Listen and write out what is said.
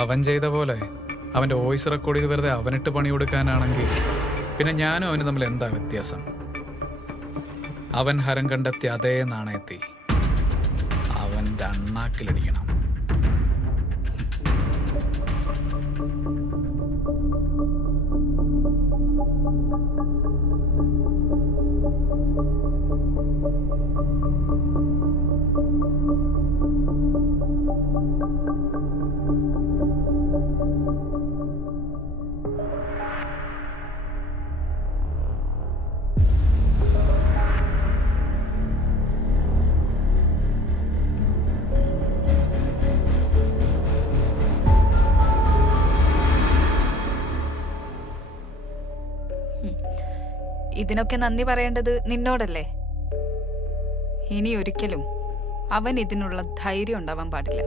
അവൻ ചെയ്ത പോലെ അവൻ്റെ വോയിസ് റെക്കോർഡ് ചെയ്ത് വെറുതെ അവനിട്ട് പണി കൊടുക്കാനാണെങ്കിൽ പിന്നെ ഞാനും അവനും തമ്മിൽ എന്താ വ്യത്യാസം? അവൻ ഹരം കണ്ടെത്തിയ അതേ നാണയത്തി അവൻ്റെ അണ്ണാക്കിലടിക്കണം. ഇതിനൊക്കെ നന്ദി പറയേണ്ടത് നിന്നോടല്ലേ? ഇനി ഒരിക്കലും അവൻ ഇതിനുള്ള ധൈര്യം ഉണ്ടാവാൻ പാടില്ല.